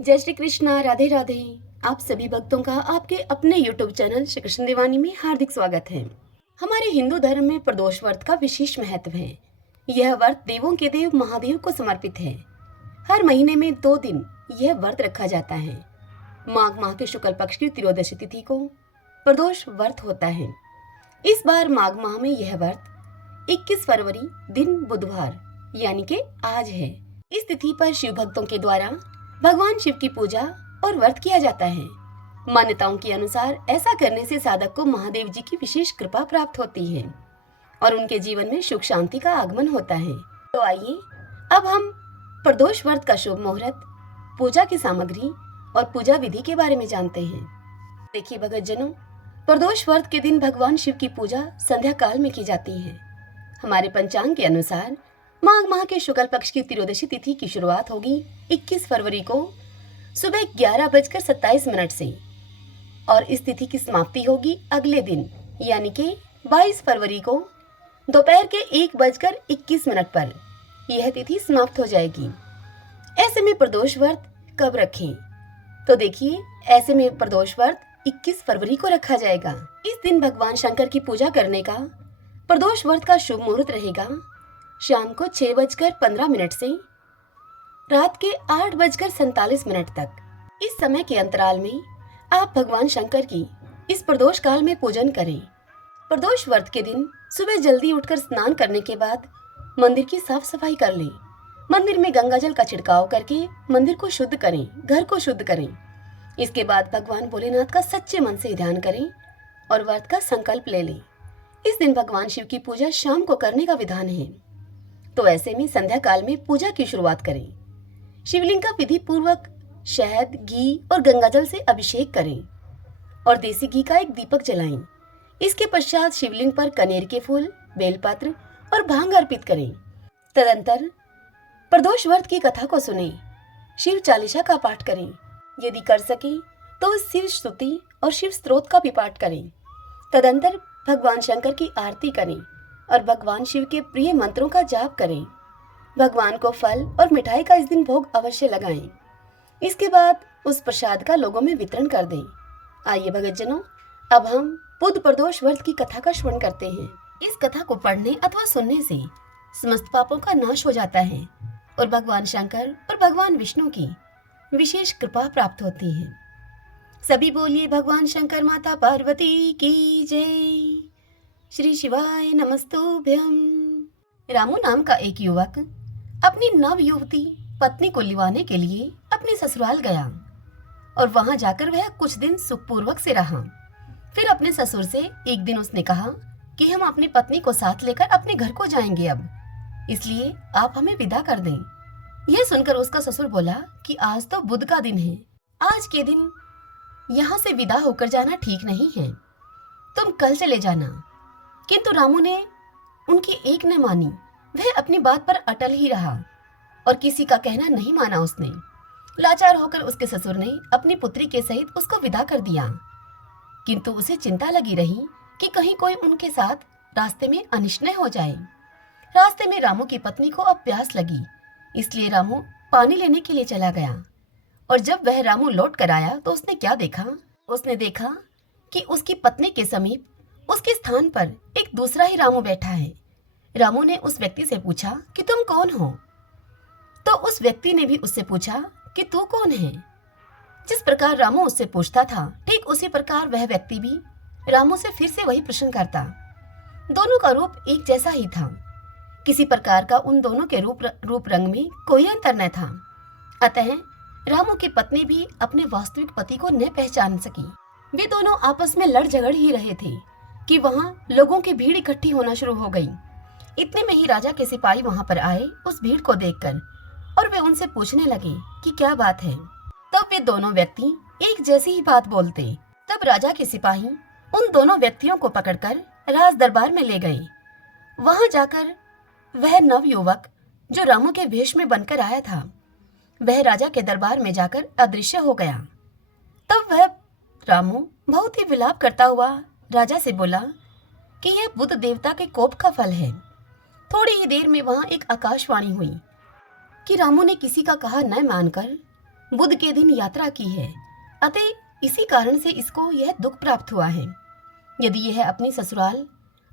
जय श्री कृष्णा, राधे राधे। आप सभी भक्तों का आपके अपने YouTube चैनल श्री कृष्ण दीवानी में हार्दिक स्वागत है। हमारे हिंदू धर्म में प्रदोष व्रत का विशेष महत्व है। यह व्रत देवों के देव महादेव को समर्पित है। हर महीने में 2 दिन यह व्रत रखा जाता है। माघ माह के शुक्ल पक्ष की त्रयोदशी तिथि को प्रदोष व्रत होता है। इस बार माघ माह में यह व्रत 21 फरवरी दिन बुधवार यानी कि आज है। इस तिथि पर शिव भक्तों के द्वारा भगवान शिव की पूजा और व्रत किया जाता है। मान्यताओं के अनुसार ऐसा करने से साधक को महादेव जी की विशेष कृपा प्राप्त होती है और उनके जीवन में सुख शांति का आगमन होता है। तो आइए अब हम प्रदोष व्रत का शुभ मुहूर्त, पूजा की सामग्री और पूजा विधि के बारे में जानते हैं। देखिए भगत जनों, प्रदोष व्रत के दिन भगवान शिव की पूजा संध्या काल में की जाती है। हमारे पंचांग के अनुसार माघ माह के शुक्ल पक्ष की त्रयोदशी तिथि की शुरुआत होगी 21 फरवरी को सुबह 11:27 से और इस तिथि की समाप्ति होगी अगले दिन यानी कि 22 फरवरी को दोपहर के 1:21 पर यह तिथि समाप्त हो जाएगी। ऐसे में प्रदोष व्रत कब रखें? तो देखिए, ऐसे में प्रदोष व्रत 21 फरवरी को रखा जाएगा। इस दिन भगवान शंकर की पूजा करने का प्रदोष व्रत का शुभ मुहूर्त रहेगा शाम को 6:15 से रात के 8:47 तक। इस समय के अंतराल में आप भगवान शंकर की इस प्रदोष काल में पूजन करें। प्रदोष व्रत के दिन सुबह जल्दी उठकर स्नान करने के बाद मंदिर की साफ सफाई कर लें। मंदिर में गंगा जल का छिड़काव करके मंदिर को शुद्ध करें, घर को शुद्ध करें। इसके बाद भगवान भोलेनाथ का सच्चे मन से ध्यान करें और व्रत का संकल्प ले लें। इस दिन भगवान शिव की पूजा शाम को करने का विधान है, तो ऐसे में संध्या काल में पूजा की शुरुआत करें। शिवलिंग का विधि पूर्वक शहद, घी और गंगाजल से अभिषेक करें और देसी घी का एक दीपक जलाएं। इसके पश्चात शिवलिंग पर कनेर के फूल, बेलपत्र और भांग अर्पित करें। तदंतर प्रदोष व्रत की कथा को सुनें, शिव चालीसा का पाठ करें। यदि कर सके तो शिव स्तुति और शिव स्तोत्र का भी पाठ करें। तदंतर भगवान शंकर की आरती करें और भगवान शिव के प्रिय मंत्रों का जाप करें। भगवान को फल और मिठाई का इस दिन भोग अवश्य लगाएं। इसके बाद उस प्रसाद का लोगों में वितरण कर दें। आइए भगत जनों, अब हम बुध प्रदोष व्रत की कथा का श्रवण करते हैं। इस कथा को पढ़ने अथवा सुनने से समस्त पापों का नाश हो जाता है और भगवान शंकर और भगवान विष्णु की विशेष कृपा प्राप्त होती है। सभी बोलिए भगवान शंकर माता पार्वती की जय। श्री शिवाय नमस्तुभ्यम। रामू नाम का एक युवक अपनी नव युवती पत्नी को लिवाने के लिए अपने ससुराल गया और वहां जाकर वह कुछ दिन सुखपूर्वक से रहा। फिर अपने ससुर से एक दिन उसने कहा कि हम अपनी पत्नी को साथ लेकर अपने घर को जाएंगे अब, इसलिए आप हमें विदा कर दें। यह सुनकर उसका ससुर बोला कि आज तो बुध का दिन है, आज के दिन यहाँ से विदा होकर जाना ठीक नहीं है, तुम कल चले जाना। किंतु रामू ने उनकी एक न मानी। वह अपनी बात पर अटल ही रहा और किसी का कहना नहीं माना उसने। लाचार होकर उसके ससुर ने अपनी पुत्री के सहित उसको विदा कर दिया, किंतु उसे चिंता लगी रही कि कहीं कोई उनके साथ रास्ते में अनिष्ट न हो जाए। रास्ते में रामू की पत्नी को अब प्यास लगी, इसलिए रामू पानी लेने के लिए चला गया और जब वह रामू लौट कर आया तो उसने क्या देखा? उसने देखा कि उसकी पत्नी के समीप उसके स्थान पर एक दूसरा ही रामू बैठा है। रामू ने उस व्यक्ति से पूछा कि तुम कौन हो? तो उस व्यक्ति ने भी उससे पूछा कि तू कौन है? जिस प्रकार रामू उससे पूछता था, ठीक उसी प्रकार वह व्यक्ति भी रामू से फिर से वही प्रश्न करता। दोनों का रूप एक जैसा ही था। किसी प्रकार का उन दोनों के रूप रंग में कोई अंतर न था। अतः रामू की पत्नी भी अपने वास्तविक पति को न पहचान सकी। वे दोनों आपस में लड़ झगड़ ही रहे थे कि वहां लोगों की भीड़ इकट्ठी होना शुरू हो गई। इतने में ही राजा के सिपाही वहां पर आए उस भीड़ को देखकर, और वे उनसे पूछने लगे कि क्या बात है। तब वे दोनों व्यक्ति एक जैसी ही बात बोलते। तब राजा के सिपाही उन दोनों व्यक्तियों को पकड़कर राज दरबार में ले गए। वहां जाकर वह नव युवक जो रामू के वेश में बनकर आया था, वह राजा के दरबार में जाकर अदृश्य हो गया। तब वह रामू बहुत ही विलाप करता हुआ राजा से बोला कि यह बुध देवता के कोप का फल है। थोड़ी ही देर में वहां एक आकाशवाणी हुई कि रामू ने किसी का कहा न मानकर बुध के दिन यात्रा की है, अतः इसी कारण से इसको यह दुख प्राप्त हुआ है। यदि यह अपनी ससुराल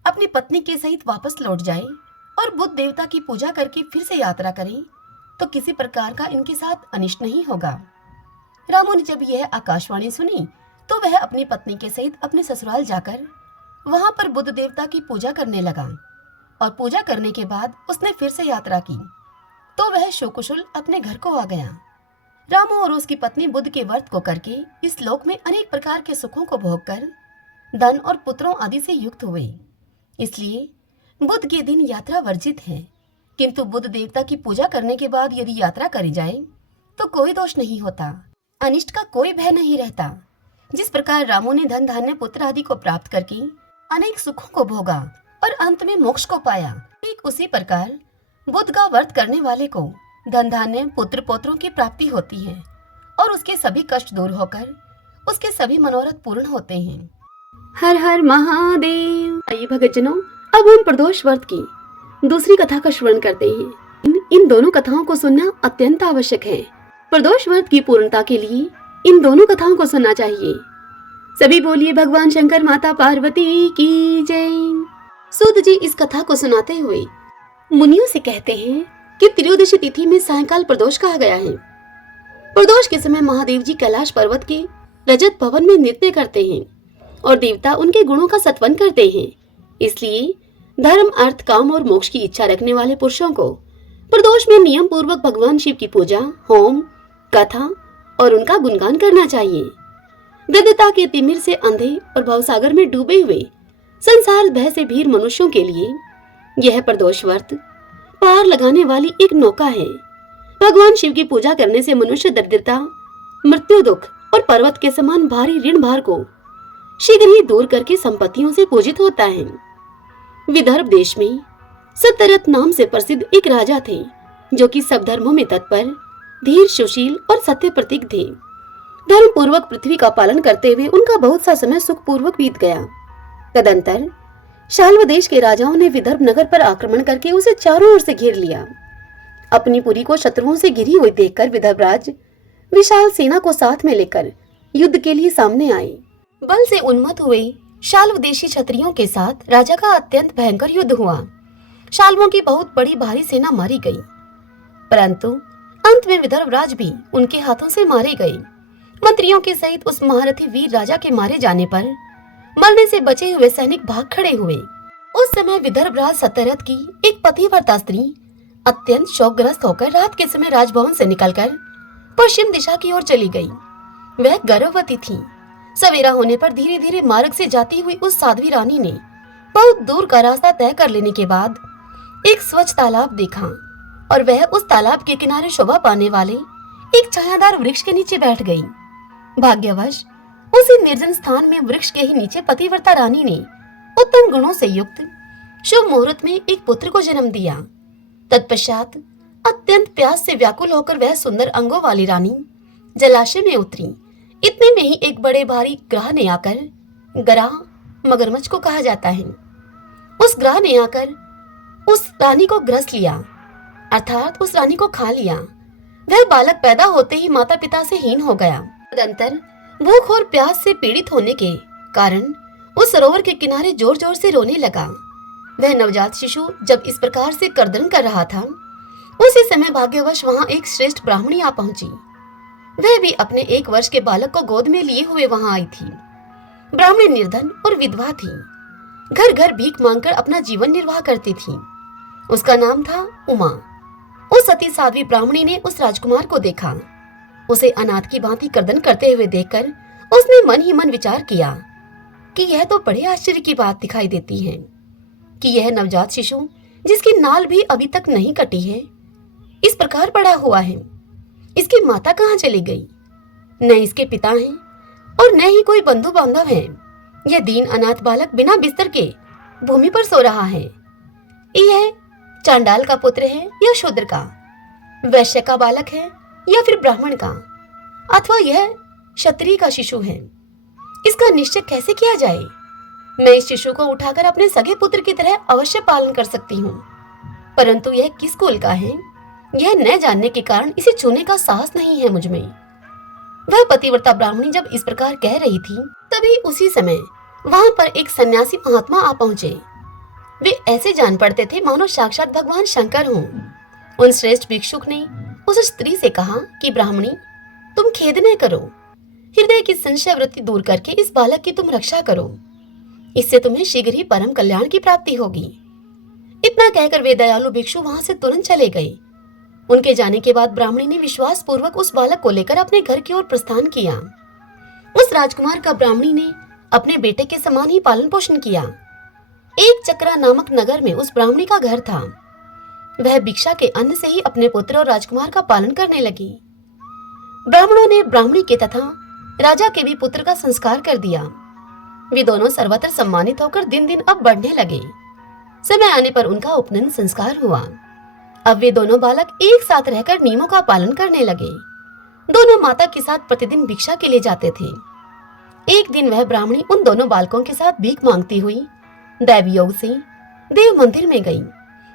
अपनी पत्नी के सहित वापस लौट जाए और बुध देवता की पूजा करके फिर से यात्रा करें तो किसी प्रकार का इनके साथ अनिष्ट नहीं होगा। रामू ने जब यह आकाशवाणी सुनी तो वह अपनी पत्नी के सहित अपने ससुराल जाकर वहां पर बुध देवता की पूजा करने लगा और पूजा करने के बाद उसने फिर से यात्रा की तो वह सुकुशल अपने घर को आ गया। रामू और उसकी पत्नी बुध के व्रत को करके इस लोक में अनेक प्रकार के सुखों को भोगकर धन और पुत्रों आदि से युक्त हुए। इसलिए बुध के दिन यात्रा वर्जित है, किंतु बुध देवता की पूजा करने के बाद यदि यात्रा करी जाए तो कोई दोष नहीं होता, अनिष्ट का कोई भय नहीं रहता। जिस प्रकार रामू ने धन धान्य पुत्र आदि को प्राप्त करके अनेक सुखों को भोगा और अंत में मोक्ष को पाया, ठीक उसी प्रकार बुध का व्रत करने वाले को धन धान्य पुत्र पौत्रों की प्राप्ति होती है और उसके सभी कष्ट दूर होकर उसके सभी मनोरथ पूर्ण होते हैं। हर हर महादेव। आइए भक्तजनों, अब हम प्रदोष व्रत की दूसरी कथा का श्रवण करते हैं। इन दोनों कथाओं को सुनना अत्यंत आवश्यक है। प्रदोष व्रत की पूर्णता के लिए इन दोनों कथाओं को सुनना चाहिए। सभी बोलिए भगवान शंकर माता पार्वती की जय। सूत जी इस कथा को सुनाते हुए मुनियों से कहते हैं कि त्रयोदशी तिथि में सायंकाल प्रदोष कहा गया है। प्रदोष के समय महादेव जी कैलाश पर्वत के रजत भवन में नृत्य करते हैं और देवता उनके गुणों का सत्वन करते हैं। इसलिए धर्म अर्थ काम और मोक्ष की इच्छा रखने वाले पुरुषों को प्रदोष में नियम पूर्वक भगवान शिव की पूजा, होम, कथा और उनका गुणगान करना चाहिए। दरिद्रता के तिमिर से अंधे और भवसागर में डूबे हुए संसार भय से भीर मनुष्यों के लिए यह प्रदोष व्रत पार लगाने वाली एक नौका है। भगवान शिव की पूजा करने से मनुष्य दरिद्रता, मृत्यु, दुख और पर्वत के समान भारी ऋण भार को शीघ्र ही दूर करके संपत्तियों से पूजित होता है। विदर्भ देश में सत्यरथ नाम से प्रसिद्ध एक राजा थे जो कि सब धर्मों में तत्पर, धीर, सुशील और सत्य प्रतीक थे। धर्म पूर्वक पृथ्वी का पालन करते हुए उनका बहुत सा समय सुख पूर्वक बीत गया। तदंतर शाल्व देश के राजाओं ने विदर्भ नगर पर आक्रमण करके उसे चारों ओर से घेर लिया। अपनी पुरी को शत्रुओं से घिरी हुई देखकर विदर्भराज विशाल सेना को साथ में लेकर युद्ध के लिए सामने आए। बल से उन्मत्त हुए शाल्व देशी क्षत्रियों के साथ राजा का अत्यंत भयंकर युद्ध हुआ। शाल्वों की बहुत बड़ी भारी सेना मारी गई, परंतु अंत में विदर्भराज भी उनके हाथों से मारे गए। मंत्रियों के सहित उस महारथी वीर राजा के मारे जाने पर मरने से बचे हुए सैनिक भाग खड़े हुए। उस समय विदर्भराज सत्यरथ की एक पतिव्रता स्त्री अत्यंत शोकग्रस्त होकर रात के समय राजभवन से निकलकर पश्चिम दिशा की ओर चली गई। वह गर्भवती थी। सवेरा होने पर धीरे धीरे मार्ग से जाती हुई उस साध्वी रानी ने बहुत दूर का रास्ता तय कर लेने के बाद एक स्वच्छ तालाब देखा और वह उस तालाब के किनारे शोभा पाने वाले एक छायादार वृक्ष के नीचे बैठ गई। भाग्यवश उसी निर्जन स्थान में वृक्ष के ही नीचे पतिव्रता रानी ने उत्तम गुणों से युक्त शुभ मुहूर्त में एक पुत्र को जन्म दिया। तत्पश्चात अत्यंत प्यास से व्याकुल होकर वह सुंदर अंगों वाली रानी जलाशय में उतरी। इतने में ही एक बड़े भारी ग्राह ने आकर, ग्राह मगरमच्छ को कहा जाता है, उस ग्राह ने आकर उस रानी को ग्रस लिया, अर्थात उस रानी को खा लिया। वह बालक पैदा होते ही माता पिता से हीन हो गया। तदंतर भूख और प्यास से पीड़ित होने के कारण उस सरोवर के किनारे जोर जोर से रोने लगा। वह नवजात शिशु जब इस प्रकार से कर्दन कर रहा था, उसी समय भाग्यवश वहां एक श्रेष्ठ ब्राह्मणी आ पहुंची। वह भी अपने 1 वर्ष के बालक को गोद में लिए हुए वहां आई थी। ब्राह्मणी निर्धन और विधवा थी, घर घर भीख मांगकर अपना जीवन निर्वाह करती थी। उसका नाम था उमा। उस सती साध्वी ब्राह्मणी ने उस राजकुमार को देखा। उसे अनाथ की भांति कर्दन करते हुए देखकर उसने मन ही मन विचार किया कि यह तो बड़े आश्चर्य की बात दिखाई देती है कि यह नवजात शिशु जिसकी नाल भी अभी तक नहीं कटी है, इस प्रकार पड़ा हुआ है। इसकी माता कहाँ चली गई? न इसके पिता हैं और न ही कोई बंधु बांधव है। यह दीन अनाथ बालक बिना बिस्तर के भूमि पर सो रहा है। यह चांडाल का पुत्र है या शूद्र का, वैश्य का बालक है या फिर ब्राह्मण का, अथवा यह क्षत्रिय का शिशु है? इसका निश्चय कैसे किया जाए? मैं इस शिशु को उठाकर अपने सगे पुत्र की तरह अवश्य पालन कर सकती हूँ, परंतु यह किस कुल का है, यह न जानने के कारण इसे छूने का साहस नहीं है मुझ में। वह पतिव्रता ब्राह्मणी जब इस प्रकार कह रही थी, तभी उसी समय वहां पर एक सन्यासी महात्मा आ पहुंचे। वे ऐसे जान पड़ते थे मानो साक्षात भगवान शंकर हों। उन श्रेष्ठ भिक्षुक ने उस स्त्री से कहा कि ब्राह्मणी, तुम खेद न करो, हृदय की संशय वृत्ति दूर करके इस बालक की तुम रक्षा करो, इससे तुम्हें शीघ्र ही परम कल्याण की प्राप्ति होगी। इतना कहकर वे दयालु भिक्षु वहां से तुरंत चले गए। उनके जाने के बाद ब्राह्मणी ने विश्वास पूर्वक उस बालक को लेकर अपने घर की ओर प्रस्थान किया। उस राजकुमार का ब्राह्मणी ने अपने बेटे के समान ही पालन पोषण किया। एक चक्रा नामक नगर में उस ब्राह्मणी का घर था। वह भिक्षा के अन्न से ही अपने पुत्र और राजकुमार का पालन करने लगी। ब्राह्मणों ने ब्राह्मणी के तथा राजा के भी पुत्र का संस्कार कर दिया। वे दोनों सर्वत्र सम्मानित होकर दिन दिन अब बढ़ने लगे। समय आने पर उनका उपनयन संस्कार हुआ। अब वे दोनों बालक एक साथ रहकर नियमों का पालन करने लगे। दोनों माता के साथ प्रतिदिन भिक्षा के लिए जाते थे। एक दिन वह ब्राह्मणी उन दोनों बालकों के साथ भीख मांगती हुई दैव योग से देव मंदिर में गई।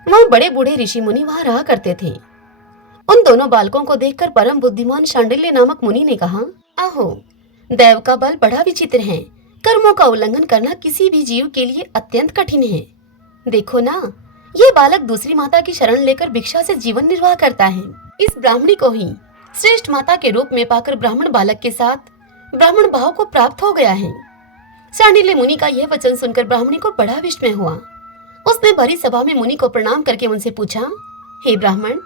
वहां बड़े बूढ़े ऋषि मुनि वहां रहा करते थे। उन दोनों बालकों को देखकर परम बुद्धिमान शांडिल्य नामक मुनि ने कहा, आहो, दैव का बल बड़ा विचित्र है। कर्मों का उल्लंघन करना किसी भी जीव के लिए अत्यंत कठिन है। देखो ना, ये बालक दूसरी माता की शरण लेकर भिक्षा से जीवन निर्वाह करता है। इस ब्राह्मणी को ही श्रेष्ठ माता के रूप में पाकर ब्राह्मण बालक के साथ ब्राह्मण भाव को प्राप्त हो गया है। शांडिल्य मुनि का यह वचन सुनकर ब्राह्मणी को बड़ा विस्मय हुआ। उसने भरी सभा में मुनि को प्रणाम करके उनसे पूछा, हे ब्राह्मण,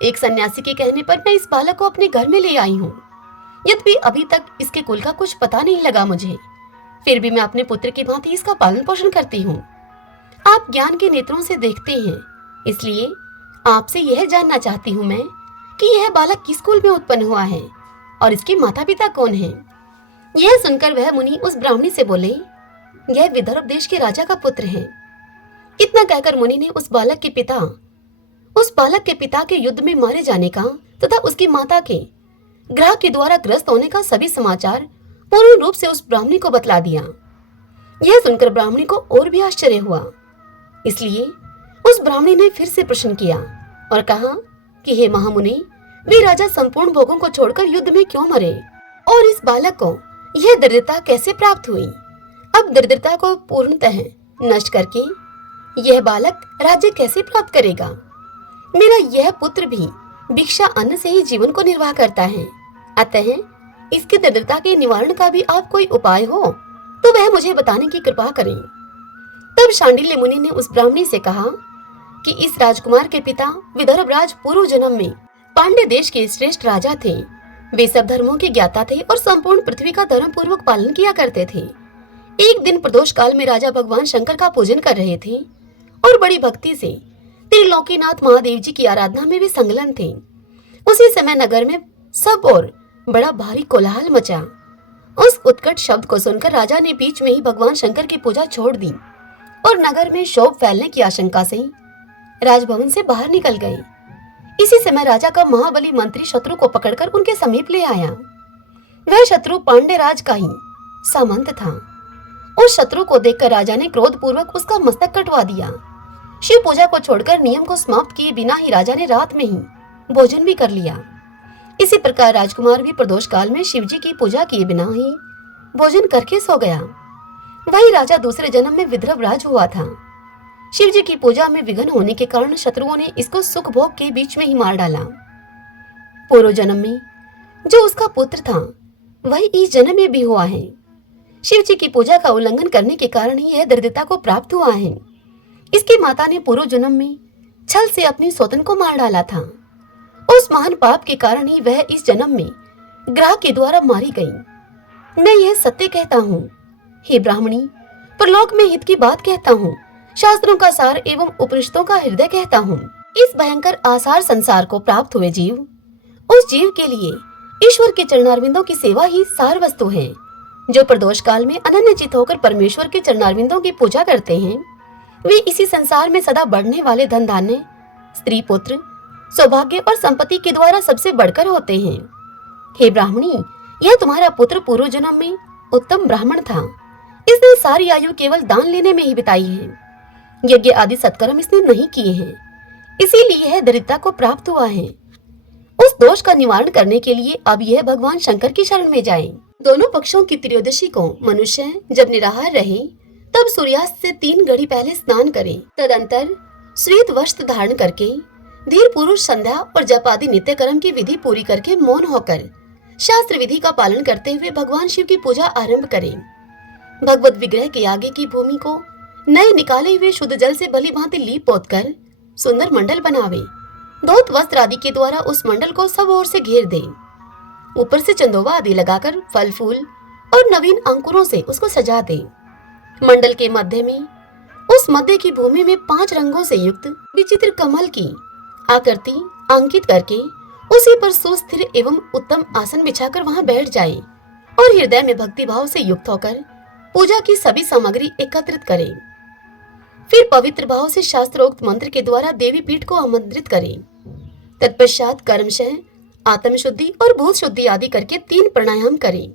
एक सन्यासी के कहने पर मैं इस बालक को अपने घर में ले आई हूँ। यद्यपि अभी तक इसके कुल का कुछ पता नहीं लगा मुझे, फिर भी मैं अपने पुत्र की भांति इसका पालन पोषण करती हूँ। आप ज्ञान के नेत्रों से देखते हैं, इसलिए आपसे यह जानना चाहती हूँ मैं कि यह बालक किस कुल में उत्पन्न हुआ है और इसके माता पिता कौन हैं। यह सुनकर वह मुनि उस ब्राह्मणी से बोले, यह विदर्भ देश के राजा का पुत्र है। इतना कहकर मुनि ने उस बालक के पिता के युद्ध में मारे जाने का तथा उसकी माता के ग्रह के द्वारा ग्रस्त होने का सभी समाचार पूर्ण रूप से उस ब्राह्मणी को बतला दिया। यह सुनकर ब्राह्मणी को और भी आश्चर्य हुआ, इसलिए उस ब्राह्मणी ने फिर से प्रश्न किया और कहा कि हे महामुनि, वे राजा संपूर्ण भोगों को छोड़कर युद्ध में क्यों मरे और इस बालक को यह दरिद्रता कैसे प्राप्त हुई। अब दरिद्रता को पूर्णतः नष्ट करके यह बालक राज्य कैसे प्राप्त करेगा। मेरा यह पुत्र भी भिक्षा अन्न से ही जीवन को निर्वाह करता है, अतः इसकी दरिद्रता के निवारण का भी आप कोई उपाय हो तो वह मुझे बताने की कृपा करें। तब शांडिल्य मुनि ने उस ब्राह्मणी से कहा कि इस राजकुमार के पिता विदर्भ राज पूर्व जन्म में पांड्य देश के श्रेष्ठ राजा थे। वे सब धर्मों के ज्ञाता थे और संपूर्ण पृथ्वी का धर्म पूर्वक पालन किया करते थे। एक दिन प्रदोष काल में राजा भगवान शंकर का पूजन कर रहे थे और बड़ी भक्ति से त्रिलोकीनाथ महादेव जी की आराधना में भी संलग्न थे। उसी समय नगर में सब और बड़ा भारी कोलाहल मचा। उस उत्कट शब्द को सुनकर राजा ने बीच में ही भगवान शंकर की पूजा छोड़ दी और नगर में शोभ फैलने की आशंका से राजभवन से बाहर निकल गए। इसी समय राजा का महाबली मंत्री शत्रु को पकड़कर उनके समीप ले आया। वह शत्रु पांड्य राज का ही सामंत था। उस शत्रु को देखकर राजा ने क्रोध पूर्वक उसका मस्तक कटवा दिया। शिव पूजा को छोड़कर नियम को समाप्त किए बिना ही राजा ने रात में ही भोजन भी कर लिया। इसी प्रकार राजकुमार भी प्रदोष काल में शिव जी की पूजा किए बिना ही भोजन करके सो गया। वही राजा दूसरे जन्म में विदर्भ राज हुआ था। शिव जी की पूजा में विघ्न होने के कारण शत्रुओं ने इसको सुख भोग के बीच में ही मार डाला। पूर्व जन्म में जो उसका पुत्र था वही इस जन्म में भी हुआ है। शिव जी की पूजा का उल्लंघन करने के कारण ही यह दरिद्रता को प्राप्त हुआ है। इसकी माता ने पूर्व जन्म में छल से अपनी सौतन को मार डाला था। उस महान पाप के कारण ही वह इस जन्म में ग्रह के द्वारा मारी गई। मैं यह सत्य कहता हूँ, हे ब्राह्मणी, परलोक में हित की बात कहता हूँ, शास्त्रों का सार एवं उपनिषदों का हृदय कहता हूँ। इस भयंकर आसार संसार को प्राप्त हुए जीव, उस जीव के लिए ईश्वर के चरणारविंदों की सेवा ही सार वस्तु है। जो प्रदोष काल में अनन्यचित होकर परमेश्वर के चरणारविंदों की पूजा करते हैं, वे इसी संसार में सदा बढ़ने वाले धन धान्य, स्त्री पुत्र, सौभाग्य और संपत्ति के द्वारा सबसे बढ़कर होते हैं। हे ब्राह्मणी, यह तुम्हारा पुत्र पूर्व जन्म में उत्तम ब्राह्मण था। इसने सारी आयु केवल दान लेने में ही बिताई है। यज्ञ आदि सत्कर्म इसने नहीं किए हैं, इसीलिए यह दरिद्रता को प्राप्त हुआ है। उस दोष का निवारण करने के लिए अब यह भगवान शंकर की शरण में जाएं। दोनों पक्षों की त्रयोदशी को मनुष्य जब निराहार रहे तब सूर्यास्त से 3 घड़ी पहले स्नान करे। तदंतर श्वेत वस्त्र धारण करके धीर पुरुष संध्या और जप आदि नित्य कर्म की विधि पूरी करके मौन होकर शास्त्र विधि का पालन करते हुए भगवान शिव की पूजा आरंभ करें। भगवत विग्रह के आगे की भूमि को नए निकाले हुए शुद्ध जल से भली भांति लीप पोत कर सुंदर मंडल बनावे। धोत वस्त्र आदि के द्वारा उस मंडल को सब ओर से घेर दे। ऊपर से चंदोवा आदि लगाकर फल फूल और नवीन अंकुरों से उसको सजा दे। मंडल के मध्य में उस मध्य की भूमि में 5 रंगों से युक्त विचित्र कमल की आकृति अंकित करके उसी पर सुस्थिर एवं उत्तम आसन बिछाकर वहां बैठ जाए और हृदय में भक्ति भाव से युक्त होकर पूजा की सभी सामग्री एकत्रित करें। फिर पवित्र भाव से शास्त्रोक्त मंत्र के द्वारा देवी पीठ को आमंत्रित करें। तत्पश्चात कर्मशः आत्म शुद्धि और भूत शुद्धि आदि करके 3 प्राणायाम करें।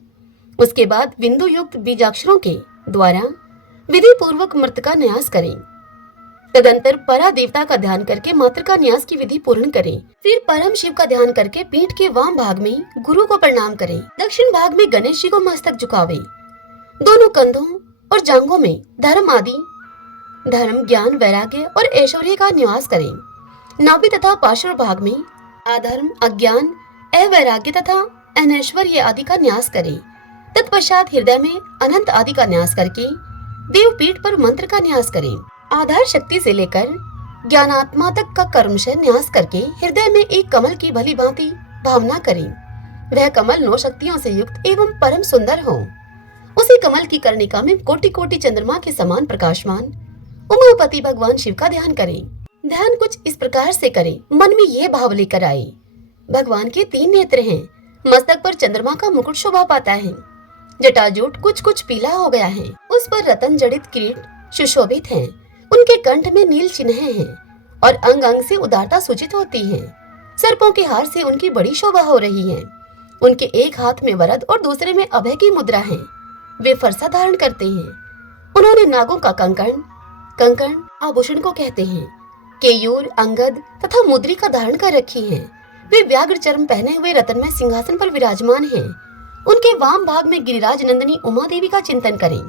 उसके बाद बिंदु युक्त बीजाक्षरों के द्वारा विधि पूर्वक मृत का न्यास करें। तदंतर परा देवता का ध्यान करके मात्र का न्यास की विधि पूर्ण करें। फिर परम शिव का ध्यान करके पीठ के वाम भाग में गुरु को प्रणाम करें। दक्षिण भाग में गणेश जी को मस्तक झुकावे। दोनों कंधों और जांघों में धर्म ज्ञान वैराग्य और ऐश्वर्य का निवास करें। नाभि तथा पार्श्व भाग में अधर्म अज्ञान अवैराग्य तथा अनैश्वर्य आदि का न्यास करें। तत्पश्चात हृदय में अनंत आदि का न्यास करके देव पीठ पर मंत्र का न्यास करें। आधार शक्ति से लेकर ज्ञानात्मा तक का कर्मशः न्यास करके हृदय में एक कमल की भली भांति भावना करें। वह कमल 9 शक्तियों से युक्त एवं परम सुंदर हो। उसी कमल की कर्णिका में कोटि कोटि चंद्रमा के समान प्रकाशमान उमापति भगवान शिव का ध्यान करें। ध्यान कुछ इस प्रकार से करें। मन में यह भाव लेकर आए, भगवान के 3 नेत्र हैं। मस्तक पर चंद्रमा का मुकुट शोभा पाता है। जटाजूट कुछ कुछ पीला हो गया है। उस पर रतन जड़ित किरीट सुशोभित है। उनके कंठ में नील चिन्ह हैं और अंग अंग से उदारता सूचित होती है। सर्पों के हार से उनकी बड़ी शोभा हो रही है। उनके एक हाथ में वरद और दूसरे में अभय की मुद्रा है। वे फरसा धारण करते हैं। उन्होंने नागों का कंकण आभूषण को कहते हैं, केयूर अंगद तथा मुद्रिका धारण कर रखी है। वे व्याघ्र चर्म पहने हुए रत्नमय सिंहासन पर विराजमान हैं। उनके वाम भाग में गिरिराज नंदिनी उमा देवी का चिंतन करें।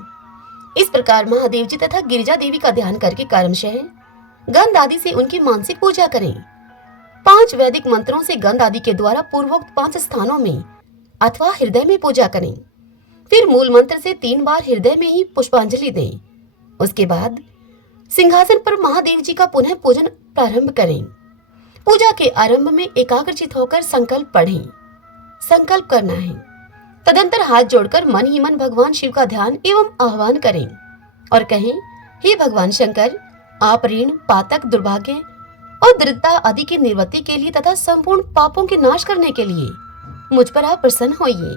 इस प्रकार महादेव जी तथा गिरिजा देवी का ध्यान करके कर्मशः गंध आदि से उनकी मानसिक पूजा करें। 5 वैदिक मंत्रों से गंध आदि के द्वारा पूर्वोक्त 5 स्थानों में अथवा हृदय में पूजा करें। फिर मूल मंत्र से 3 बार हृदय में ही पुष्पांजलि दें। उसके बाद सिंहासन पर महादेव जी का पुनः पूजन प्रारंभ करें। पूजा के आरंभ में एकाग्रचित होकर संकल्प पढ़ें। संकल्प करना है। तदंतर हाथ जोड़कर मन ही मन भगवान शिव का ध्यान एवं आह्वान करें और कहें, हे भगवान शंकर, आप ऋण पातक दुर्भाग्य और दरिद्रता आदि की निवृत्ति के लिए तथा संपूर्ण पापों के नाश करने के लिए मुझ पर आप प्रसन्न होइए।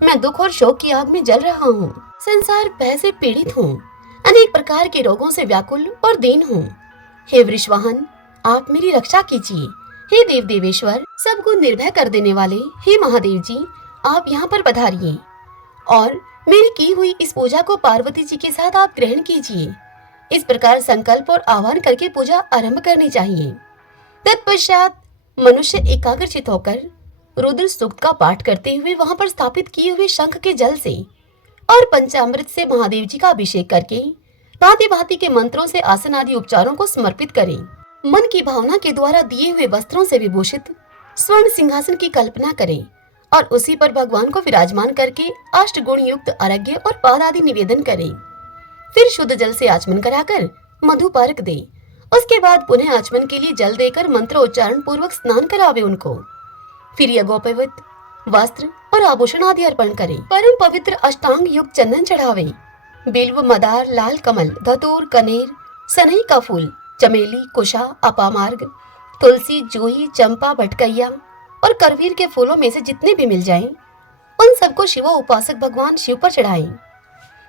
मैं दुख और शोक की आग में जल रहा हूँ। संसार भय से पीड़ित हूँ। अनेक प्रकार के रोगों से व्याकुल और दीन हूँ। हे वृषवाहन, आप मेरी रक्षा कीजिए। हे देव देवेश्वर, सबको निर्भय कर देने वाले हे महादेव जी, आप यहाँ पर पधारिए और मेरी की हुई इस पूजा को पार्वती जी के साथ आप ग्रहण कीजिए। इस प्रकार संकल्प और आह्वान करके पूजा आरंभ करनी चाहिए। तत्पश्चात मनुष्य एकाग्रचित होकर रुद्र सूक्त का पाठ करते हुए वहां पर स्थापित किए हुए शंख के जल से और पंचामृत से महादेव जी का अभिषेक करके भांति भांति के मंत्रों से आसन आदि उपचारों को समर्पित करें। मन की भावना के द्वारा दिए हुए वस्त्रों से विभूषित स्वर्ण सिंहासन की कल्पना करें और उसी पर भगवान को विराजमान करके अष्टगुण युक्त अर्घ्य और पाद आदि निवेदन करें। फिर शुद्ध जल से आचमन कराकर मधु पारक दे। उसके बाद पुनः आचमन के लिए जल देकर मंत्र उच्चारण पूर्वक स्नान करावे उनको। फिर यज्ञोपवीत वस्त्र और आभूषण आदि अर्पण करें। परम पवित्र अष्टांग युक्त चंदन चढ़ावे। बिल्व मदार लाल कमल धतूर कनेर सनई का फूल चमेली कुशा अपामार्ग तुलसी जूही चंपा भटकैया और करवीर के फूलों में से जितने भी मिल जाएं, उन सबको शिव उपासक भगवान शिव पर चढ़ाएं।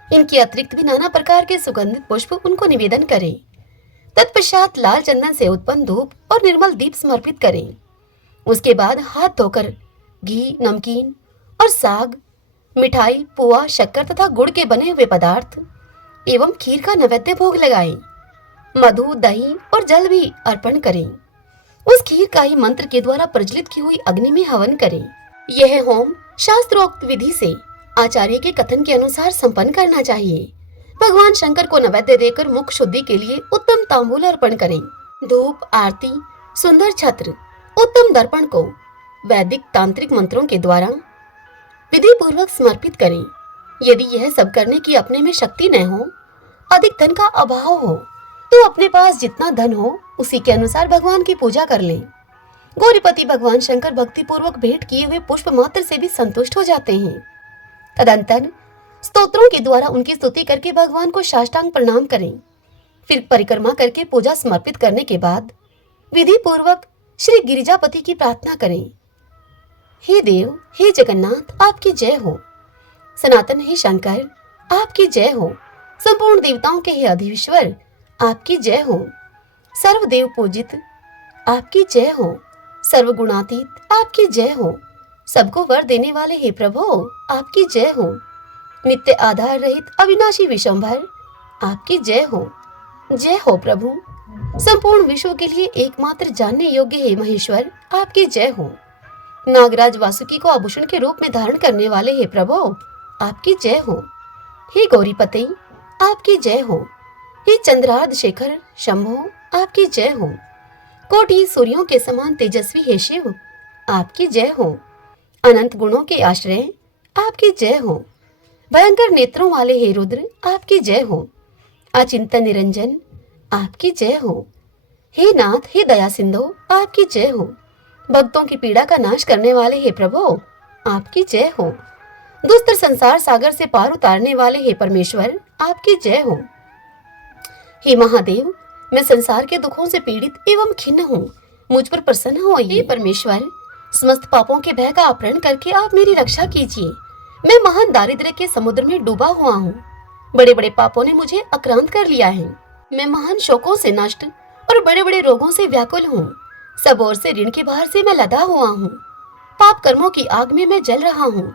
इनके अतिरिक्त भी नाना प्रकार के सुगंधित पुष्प उनको निवेदन करें। तत्पश्चात लाल चंदन से उत्पन्न धूप और निर्मल दीप समर्पित करें। उसके बाद हाथ धोकर घी नमकीन और साग मिठाई पुआ शक्कर तथा गुड़ के बने हुए पदार्थ एवं खीर का नैवेद्य भोग लगाएं। मधु दही और जल भी अर्पण करें। उस खीर का ही मंत्र के द्वारा प्रज्वलित की हुई अग्नि में हवन करें। यह होम शास्त्रोक्त विधि से आचार्य के कथन के अनुसार संपन्न करना चाहिए। भगवान शंकर को नैवेद्य देकर मुख शुद्धि के लिए उत्तम तांबूल अर्पण करें। धूप, आरती, सुंदर छत्र, उत्तम दर्पण को वैदिक तांत्रिक मंत्रों के द्वारा विधि पूर्वक समर्पित करें। यदि यह सब करने की अपने में शक्ति न हो, अधिक धन का अभाव हो, तो अपने पास जितना धन हो उसी के अनुसार भगवान की पूजा कर लें। गौरीपति भगवान शंकर भक्ति पूर्वक भेंट किए हुए पुष्प मात्र से भी संतुष्ट हो जाते हैं। तदंतर स्तोत्रों के द्वारा उनकी स्तुति करके भगवान को साष्टांग प्रणाम करें। फिर परिक्रमा करके पूजा समर्पित करने के बाद विधि पूर्वक श्री गिरिजापति की प्रार्थना करें। हे देव, हे जगन्नाथ, आपकी जय हो। सनातन हे शंकर, आपकी जय हो। संपूर्ण देवताओं के हे अधीश्वर, आपकी जय हो। सर्वदेव पूजित, आपकी जय हो। सर्वगुणातीत, आपकी जय हो। सबको वर देने वाले हे प्रभु, आपकी जय हो। नित्य आधार रहित अविनाशी विशंभर, आपकी जय हो। जय हो प्रभु। संपूर्ण विश्व के लिए एकमात्र जानने योग्य हे महेश्वर, आपकी जय हो। नागराज वासुकी को आभूषण के रूप में धारण करने वाले हे प्रभु, आपकी जय हो। हे गौरीपते, आपकी जय हो। हे चंद्रार्ध शेखर शंभो, आपकी जय हो। कोटि सूर्यों के समान तेजस्वी हे शिव, आपकी जय हो। अनंत गुणों के आश्रय, आपकी जय हो। भयंकर नेत्रों वाले हे रुद्र, आपकी जय हो। अचिंतन निरंजन, आपकी जय हो। हे नाथ, हे दया सिंधु, आपकी जय हो। भक्तों की पीड़ा का नाश करने वाले हे प्रभु, आपकी जय हो। दुस्तर संसार सागर से पार उतारने वाले हे परमेश्वर, आपकी जय हो। हे महादेव, मैं संसार के दुखों से पीड़ित एवं खिन्न हूँ, मुझ पर प्रसन्न होइए। हे परमेश्वर, समस्त पापों के भय का अपहरण करके आप मेरी रक्षा कीजिए। मैं महान दारिद्र्य के समुद्र में डूबा हुआ हूँ। बड़े बड़े पापों ने मुझे आक्रांत कर लिया है। मैं महान शोकों से नष्ट और बड़े बड़े रोगों से व्याकुल हूँ। सब ओर से ऋण के भार से मैं लदा हुआ हूँ। पाप कर्मों की आग में मैं जल रहा हूँ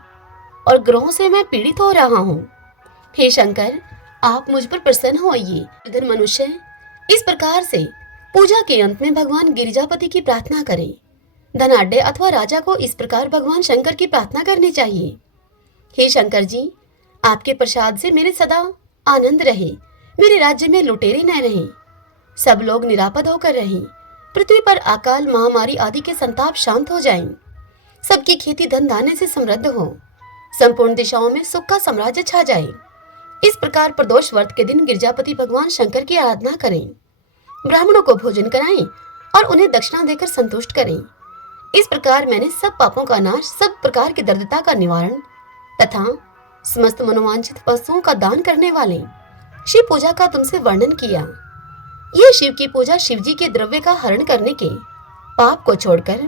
और ग्रहों से मैं पीड़ित हो रहा हूँ। हे शंकर, आप मुझ पर प्रसन्न होइए। धन मनुष्य इस प्रकार से पूजा के अंत में भगवान गिरिजापति की प्रार्थना करें। धनाढ्य अथवा राजा को इस प्रकार भगवान शंकर की प्रार्थना करनी चाहिए। हे शंकर जी, आपके प्रसाद से मेरे सदा आनंद रहे। मेरे राज्य में लुटेरे न रहे। सब लोग निरापद होकर रहें। पृथ्वी पर अकाल, महामारी आदि के संताप शांत हो जाएं। सबकी खेती धन धान्य से समृद्ध हो। संपूर्ण दिशाओं में सुख का साम्राज्य छा जाए। इस प्रकार प्रदोष व्रत के दिन गिरिजापति भगवान शंकर की आराधना करें। ब्राह्मणों को भोजन कराएं और उन्हें दक्षिणा देकर संतुष्ट करें। इस प्रकार मैंने सब पापों का नाश, सब प्रकार की दरिद्रता का निवारण तथा समस्त मनोवांछित वस्तुओं का दान करने वाले शिव पूजा का तुमसे वर्णन किया। यह शिव की पूजा शिवजी के द्रव्य का हरण करने के पाप को छोड़कर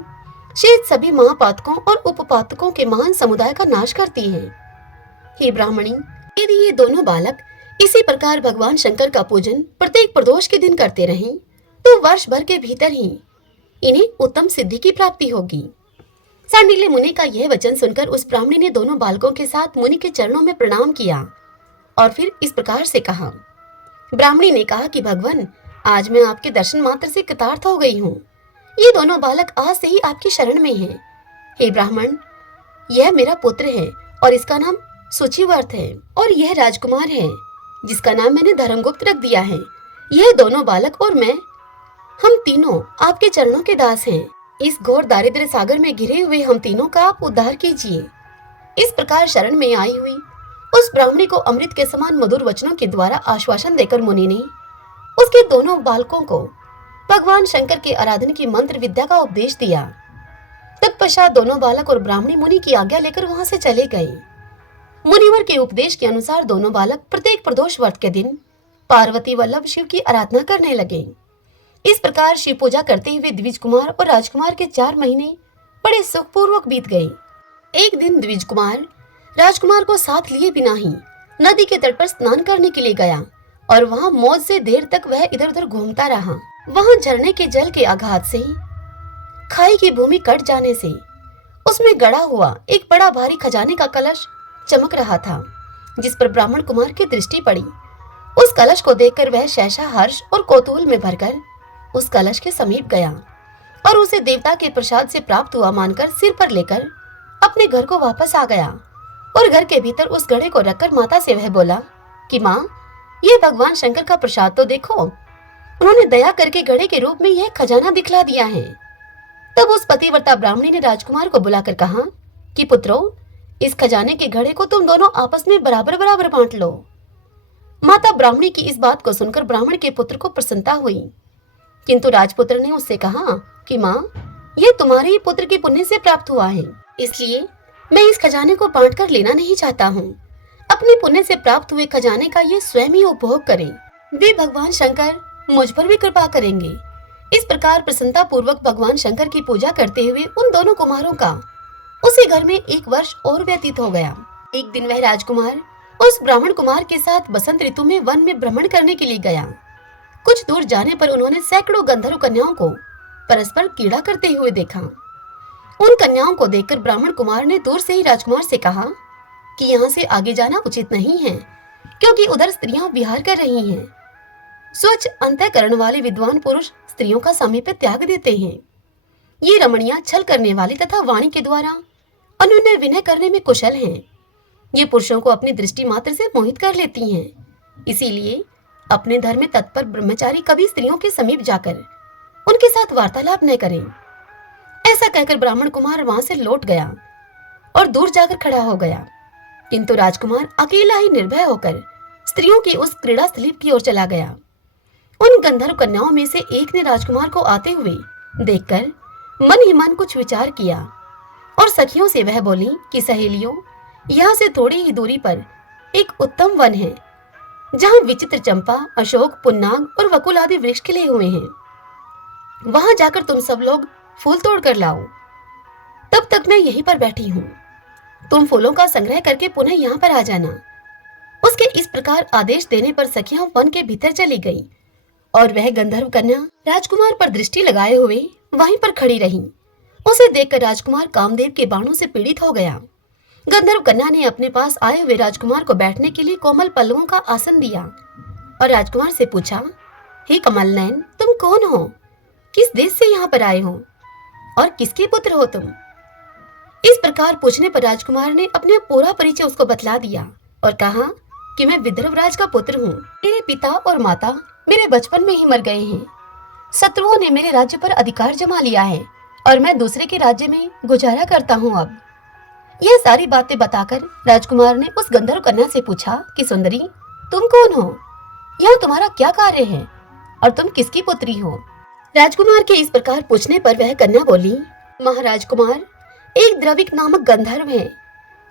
शेष सभी महापातकों और उपपातकों के महान समुदाय का नाश करती है। हे ब्राह्मणी, यदि ये दोनों बालक इसी प्रकार भगवान शंकर का पूजन प्रत्येक प्रदोष के दिन करते रहें, तो वर्ष भर के भीतर ही इन्हें उत्तम सिद्धि की प्राप्ति होगी। सांडिल्य मुनि का यह वचन सुनकर उस ब्राह्मणी ने दोनों बालकों के साथ मुनि के चरणों में प्रणाम किया और फिर इस प्रकार से कहा। ब्राह्मणी ने कहा कि भगवान, आज मैं आपके दर्शन मात्र से कृतार्थ हो गई हूँ। ये दोनों बालक आज से ही आपकी शरण में हैं। हे ब्राह्मण, यह मेरा पुत्र है और इसका नाम सुचिवर्त है, और यह राजकुमार है जिसका नाम मैंने धर्मगुप्त रख दिया है। यह दोनों बालक और मैं, हम तीनों आपके चरणों के दास हैं। इस घोर दारिद्र्य सागर में घिरे हुए हम तीनों का आप उद्धार कीजिए। इस प्रकार शरण में आई हुई उस ब्राह्मणी को अमृत के समान मधुर वचनों के द्वारा आश्वासन देकर मुनि ने उसके दोनों बालकों को भगवान शंकर के आराधन की मंत्र विद्या का उपदेश दिया। तत्पश्चात दोनों बालक और ब्राह्मणी मुनि की आज्ञा लेकर वहां से चले गए। मुनिवर के उपदेश के अनुसार दोनों बालक प्रत्येक प्रदोष व्रत के दिन पार्वती वल्लभ शिव की आराधना करने लगे। इस प्रकार शिव पूजा करते हुए द्विज कुमार और राजकुमार के 4 महीने बड़े सुखपूर्वक बीत गए। एक दिन द्विज कुमार राजकुमार को साथ लिए बिना ही नदी के तट पर स्नान करने के लिए गया और वहां मौज से देर तक वह इधर उधर घूमता रहा। वहां झरने के जल के आघात से खाई की भूमि कट जाने से उसमें गड़ा हुआ एक बड़ा भारी खजाने का कलश चमक रहा था, जिस पर ब्राह्मण कुमार की दृष्टि पड़ी। उस कलश को देखकर वह सहसा हर्ष और कौतूहल में भरकर उस कलश के समीप गया और उसे देवता के प्रसाद से प्राप्त हुआ मानकर सिर पर लेकर अपने घर को वापस आ गया और घर के भीतर उस घड़े को रखकर माता से वह बोला कि माँ, ये भगवान शंकर का प्रसाद तो देखो, उन्होंने दया करके घड़े के रूप में यह खजाना दिखला दिया है। तब उस पतिव्रता ब्राह्मणी ने राजकुमार को बुलाकर कहा कि पुत्रो, इस खजाने के घड़े को तुम दोनों आपस में बराबर बराबर बांट लो। माता ब्राह्मणी की इस बात को सुनकर ब्राह्मण के पुत्र को प्रसन्नता हुई, किंतु राजपुत्र ने उससे कहा कि माँ, यह तुम्हारे ही पुत्र के पुण्य से प्राप्त हुआ है, इसलिए मैं इस खजाने को बांट कर लेना नहीं चाहता हूँ। अपने पुण्य से प्राप्त हुए खजाने का ये स्वयं ही उपभोग करें। वे भगवान शंकर मुझ पर भी कृपा करेंगे। इस प्रकार प्रसन्नता पूर्वक भगवान शंकर की पूजा करते हुए उन दोनों कुमारों का उसी घर में 1 वर्ष और व्यतीत हो गया। एक दिन वह राजकुमार उस ब्राह्मण कुमार के साथ बसंत ऋतु में वन में भ्रमण करने के लिए गया। कुछ दूर जाने पर उन्होंने सैकड़ों गंधर्व कन्याओं को परस्पर क्रीड़ा करते हुए देखा। उन कन्याओं को देखकर ब्राह्मण कुमार ने दूर से ही राजकुमार से कहा कि यहाँ से आगे जाना उचित नहीं है, क्योंकि उधर स्त्रियां विहार कर रही हैं। स्वच्छ अंतःकरण वाले विद्वान पुरुष स्त्रियों का सामीप्य त्याग देते हैं। ये रमणियां छल करने वाली तथा वाणी के द्वारा अनुनय विनय करने में कुशल हैं। ये पुरुषों को अपनी दृष्टि मात्र से मोहित कर लेती हैं। इसीलिए अपने धर्म में तत्पर ब्रह्मचारी कभी स्त्रियों के समीप जाकर उनके साथ वार्तालाप न करें। ऐसा कहकर ब्राह्मण कुमार वहां से लौट गया और दूर जाकर खड़ा हो गया, किंतु राजकुमार अकेला ही निर्भय होकर स्त्रियों की उस क्रीड़ा स्थली की ओर चला गया। उन गंधर्व कन्याओं में से एक ने राजकुमार को आते हुए देखकर मन ही मन कुछ विचार किया और सखियों से वह बोली कि सहेलियों, यहाँ से थोड़ी ही दूरी पर एक उत्तम वन है, जहाँ विचित्र चंपा, अशोक, पुन्नाग और वकुल आदि वृक्ष खिले हुए हैं। वहां जाकर तुम सब लोग फूल तोड़ कर लाओ। तब तक मैं यहीं पर बैठी हूँ। तुम फूलों का संग्रह करके पुनः यहाँ पर आ जाना। उसके इस प्रकार आदेश देने पर सखियां वन के भीतर चली गईं और वह गंधर्व कन्या राजकुमार पर दृष्टि लगाए हुए वहीं पर खड़ी रही। उसे देखकर राजकुमार कामदेव के बाणों से पीड़ित हो गया। गंधर्व कन्या ने अपने पास आए हुए राजकुमार को बैठने के लिए कोमल पल्लवों का आसन दिया और राजकुमार से पूछा, हे कमल नयन, तुम कौन हो? किस देश से यहाँ पर आए हो और किसके पुत्र हो तुम? इस प्रकार पूछने पर राजकुमार ने अपने पूरा परिचय उसको बतला दिया और कहा कि मैं विदर्भराज का पुत्र हूँ। मेरे पिता और माता मेरे बचपन में ही मर गए हैं। शत्रुओं ने मेरे राज्य पर अधिकार जमा लिया है और मैं दूसरे के राज्य में गुजारा करता हूँ। अब यह सारी बातें बताकर राजकुमार ने उस गंधर्व कन्या से पूछा कि सुंदरी, तुम कौन हो? यहाँ तुम्हारा क्या कार्य है और तुम किसकी पुत्री हो? राजकुमार के इस प्रकार पूछने पर वह कन्या बोली, महाराज कुमार, एक द्रविक नामक गंधर्व है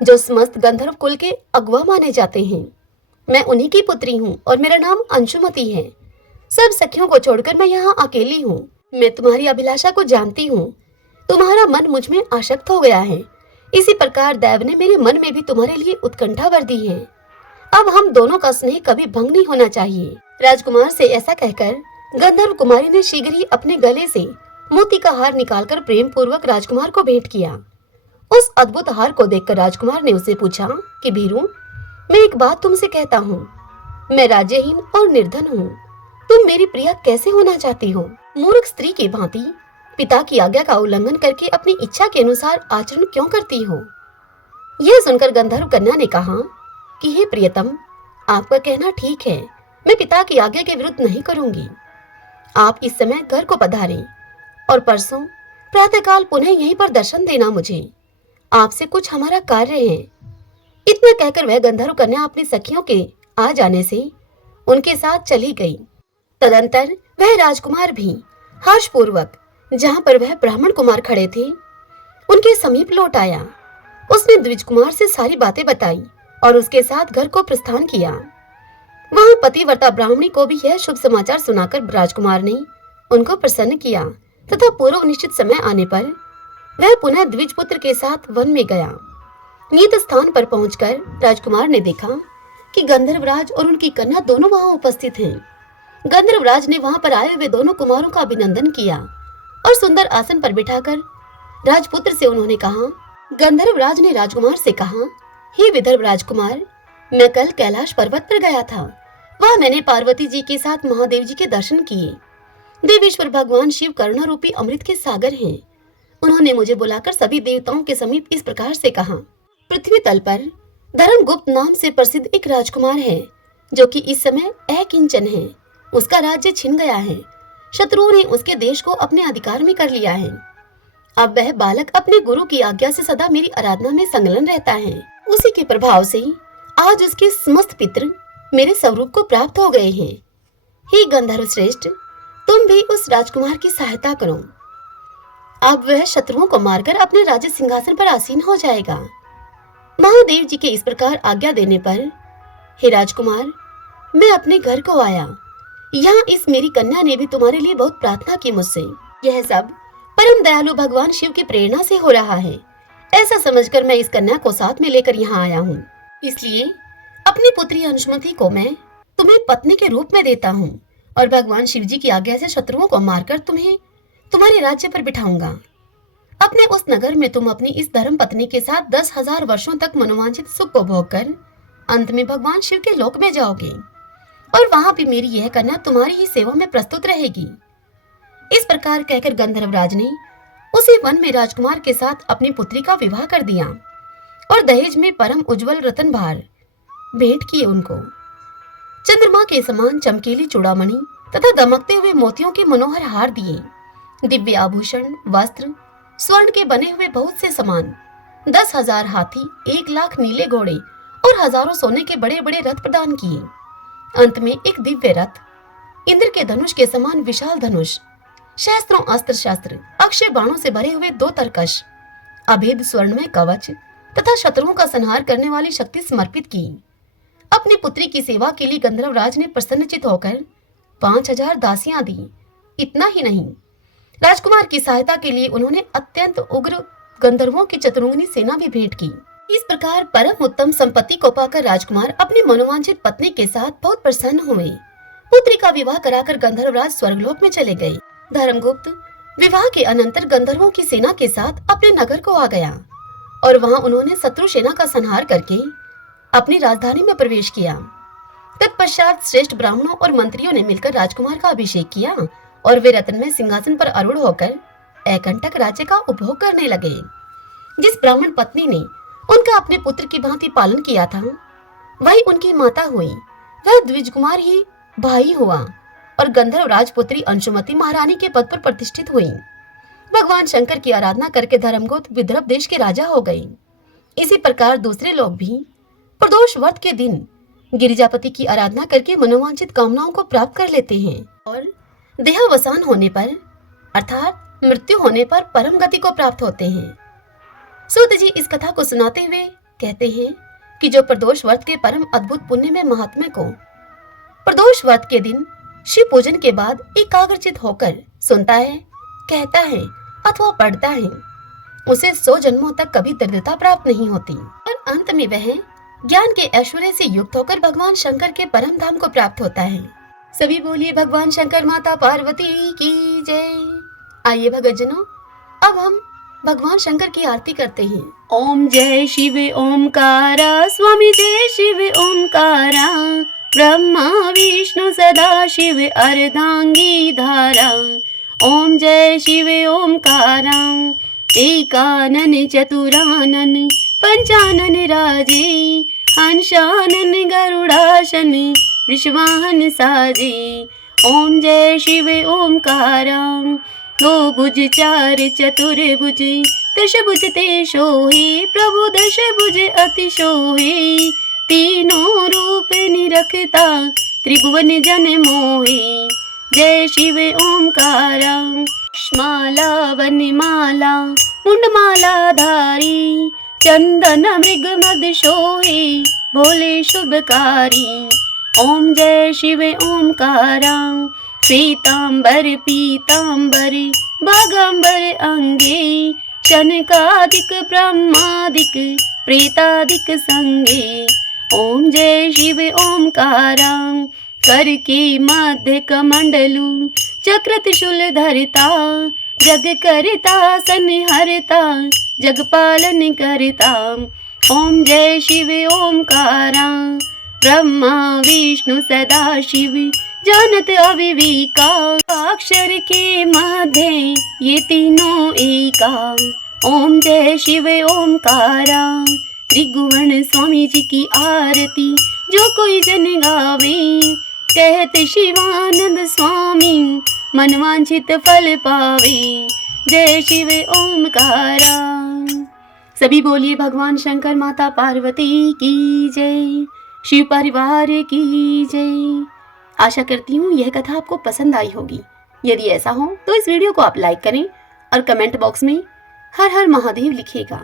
जो समस्त गंधर्व कुल के अगुआ माने जाते हैं। मैं उन्हीं की पुत्री हूँ और मेरा नाम अंशुमति है। सब सखियों को छोड़कर मैं यहाँ अकेली हूँ। मैं तुम्हारी अभिलाषा को जानती हूँ। तुम्हारा मन मुझ में आसक्त हो गया है। इसी प्रकार दैव ने मेरे मन में भी तुम्हारे लिए उत्कंठा भर दी है। अब हम दोनों का स्नेह कभी भंग नहीं होना चाहिए। राजकुमार से ऐसा कहकर गंधर्व कुमारी ने शीघ्र ही अपने गले से मोती का हार निकालकर प्रेम पूर्वक राजकुमार को भेंट किया। उस अद्भुत हार को देखकर राजकुमार ने उसे पूछा कि भीरू, मैं एक बात तुमसे कहता हूँ। मैं राज्यहीन और निर्धन हूँ। तुम मेरी प्रिया कैसे होना चाहती हो? मूर्ख स्त्री की भांति पिता की आज्ञा का उल्लंघन करके अपनी इच्छा के अनुसार आचरण क्यों करती हो? यह सुनकर गंधर्व कन्या ने कहा कि हे प्रियतम, आपका कहना ठीक है। मैं पिता की आज्ञा के विरुद्ध नहीं करूंगी। आप इस समय घर को पधारें और परसों प्रातःकाल पुनः यहीं पर दर्शन देना। मुझे आपसे कुछ हमारा कार्य है। इतना कहकर वह गंधर्व कन्या अपनी सखियों के आ जाने से उनके साथ चली गई। तदंतर वह राजकुमार भी हर्षपूर्वक जहाँ पर वह ब्राह्मण कुमार खड़े थे उनके समीप लौट आया। उसने द्विज कुमार से सारी बातें बताई और उसके साथ घर को प्रस्थान किया। वहां पतिव्रता ब्राह्मणी को भी यह शुभ समाचार सुनाकर राजकुमार ने उनको प्रसन्न किया तथा पूर्व निश्चित समय आने पर वह पुनः द्विज पुत्र के साथ वन में गया। नियत स्थान पर पहुंचकर राजकुमार ने देखा कि गंधर्वराज और उनकी कन्या दोनों वहां उपस्थित हैं। गंधर्वराज ने वहां पर आए हुए दोनों कुमारों का अभिनंदन किया और सुंदर आसन पर बिठाकर राजपुत्र से उन्होंने कहा। गंधर्वराज ने राजकुमार से कहा, हे विदर्भ राजकुमार, मैं कल कैलाश पर्वत पर गया था। वहां मैंने पार्वती जी के साथ महादेव जी के दर्शन किए। देवेश्वर भगवान शिव करुणा रूपी अमृत के सागर हैं। उन्होंने मुझे बुलाकर सभी देवताओं के समीप इस प्रकार से कहा, पृथ्वी तल पर धर्मगुप्त नाम से प्रसिद्ध एक राजकुमार है, जो कि इस समय अकिंचन है। उसका राज्य छिन गया है। शत्रुओं ने उसके देश को अपने अधिकार में कर लिया है। अब वह बालक अपने गुरु की आज्ञा से सदा मेरी आराधना में संलग्न रहता है। उसी के प्रभाव से आज उसके समस्त पितृ मेरे स्वरूप को प्राप्त हो गए हैं। हे गंधर्व श्रेष्ठ, तुम भी उस राजकुमार की सहायता करो। अब वह शत्रुओं को मारकर अपने राज्य सिंहासन पर आसीन हो जाएगा। महादेव जी के इस प्रकार आज्ञा देने पर, हे राजकुमार, मैं अपने घर को आया। यहाँ इस मेरी कन्या ने भी तुम्हारे लिए बहुत प्रार्थना की मुझसे। यह सब परम दयालु भगवान शिव की प्रेरणा से हो रहा है। ऐसा समझकर मैं इस कन्या को साथ में लेकर यहाँ आया हूँ। इसलिए अपनी पुत्री अंशुमति को मैं तुम्हें पत्नी के रूप में देता हूँ और भगवान शिव जी की आज्ञा से शत्रुओं को मारकर तुम्हें तुम्हारे राज्य पर बिठाऊंगा। अपने उस नगर में तुम अपनी इस धर्म पत्नी के साथ 10,000 वर्षों तक मनोवांछित सुख को भोग कर अंत में भगवान शिव के लोक में जाओगे और वहां भी मेरी यह कन्या तुम्हारी ही सेवा में प्रस्तुत रहेगी। इस प्रकार कहकर गंधर्वराज ने उसी वन में राजकुमार के साथ अपनी पुत्री का विवाह कर दिया और दहेज में परम उज्जवल रतन भार भेंट किए उनको। चंद्रमा के समान चमकीली चूड़ामणि तथा दमकते हुए मोतियों के मनोहर हार दिए। दिव्य आभूषण, वस्त्र, स्वर्ण के बने हुए बहुत से सामान, 10,000 हाथी, 1,00,000 नीले घोड़े और हजारों सोने के बड़े बड़े रथ प्रदान किए। अंत में एक दिव्य रथ, इंद्र के धनुष के समान विशाल धनुष, शस्त्रों, अस्त्र शस्त्र, अक्षय बाणों से भरे हुए 2 तरकश, अभेद स्वर्ण में कवच तथा शत्रुओं का संहार करने वाली शक्ति समर्पित की। अपनी पुत्री की सेवा के लिए गंधर्वराज ने प्रसन्नचित होकर 5,000 दासियां दी। इतना ही नहीं, राजकुमार की सहायता के लिए उन्होंने अत्यंत उग्र गंधर्वों की चतुरंगिनी सेना भी भेंट की। इस प्रकार परम उत्तम संपत्ति को पाकर राजकुमार अपनी मनोवांछित पत्नी के साथ बहुत प्रसन्न हुए। पुत्री का विवाह कराकर गंधर्वराज स्वर्गलोक में चले गए। धर्मगुप्त विवाह के अनंतर गंधर्वों की सेना के साथ अपने नगर को आ गया और वहां उन्होंने शत्रु सेना का संहार करके अपनी राजधानी में प्रवेश किया। तत्पश्चात श्रेष्ठ ब्राह्मणों और मंत्रियों ने मिलकर राजकुमार का अभिषेक किया और वे रत्नमय सिंहासन पर आरूढ़ होकर एकंटक राज्य का उपभोग करने लगे। जिस ब्राह्मण पत्नी ने उनका अपने पुत्र की भांति पालन किया था, वही उनकी माता हुई। वह द्विज कुमार ही भाई हुआ और गंधर्व राजपुत्री अंशुमति महारानी के पद पर प्रतिष्ठित हुई। भगवान शंकर की आराधना करके धर्मगुप्त विदर्भ देश के राजा हो गए। इसी प्रकार दूसरे लोग भी प्रदोष व्रत के दिन गिरिजापति की आराधना करके मनोवांछित कामनाओं को प्राप्त कर लेते हैं और देहावसान होने पर अर्थात मृत्यु होने पर परम गति को प्राप्त होते हैं। सूत जी इस कथा को सुनाते हुए कहते हैं कि जो प्रदोष व्रत के परम अद्भुत पुण्य में महात्म्य को प्रदोष व्रत के दिन शिव पूजन के बाद एकाग्रचित होकर सुनता है, कहता है अथवा पढ़ता है, उसे 100 जन्मों तक कभी दरिद्रता प्राप्त नहीं होती और अंत में वह ज्ञान के ऐश्वर्य से युक्त होकर भगवान शंकर के परम धाम को प्राप्त होता है। सभी बोलिए भगवान शंकर माता पार्वती की जय। आइए भक्तजनों, अब हम भगवान शंकर की आरती करते हैं। ओम जय शिव ओमकारा, स्वामी जय शिव ओमकारा, ब्रह्मा विष्णु सदा शिव अर्धांगी धारा। ओम जय शिव ओमकारा, एकानन चतुरानन पंचानन राजे, हंसानन गरुड़ासन वृषवाहन साजे। ओम जय शिव ओमकारा, 2 भुज 4 चतुर्भुज, 10 भुज ते सोहे, प्रभु 10 भुज अति सोहे, तीनों रूप निरखता त्रिभुवन जन मोहे। जय शिव ओमकारा, माला वनमाला मुंडमाला धारी, चंदन मृग मद सोहे, भोले शुभकारी। ओम जय शिव ओमकारा, श्वेतांबर पीतांबर बागांबर अंगे, शनकादिक ब्रह्मादिक प्रेतादिक संगे। ओम जय शिव ओमकारा, कर के मध्य कमंडलू चक्र त्रिशूल धरता, जग करता संहरता जग पालन करता। ओम जय शिव ओमकारा, ब्रह्मा विष्णु सदा शिव जानत अविवेका, अक्षर के मध्य ये तीनों एका। ओम जय शिव ओमकारा, त्रिभुवन स्वामी जी की आरती जो कोई जन गावे। कहते शिवानंद स्वामी मनवांछित फल पावे। जय शिव ओमकारा। सभी बोलिए भगवान शंकर माता पार्वती की जय, शिव परिवार की जय। आशा करती हूँ यह कथा आपको पसंद आई होगी। यदि ऐसा हो तो इस वीडियो को आप लाइक करें और कमेंट बॉक्स में हर हर महादेव लिखिएगा।